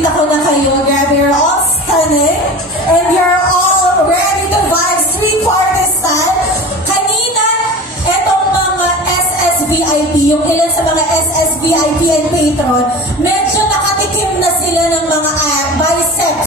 nakikita ko na kayo. Grabe, you're all stunning. And you're all ready to vibe. Sweet party style. Kanina, etong mga SSVIP, yung ilan sa mga SSVIP and patron,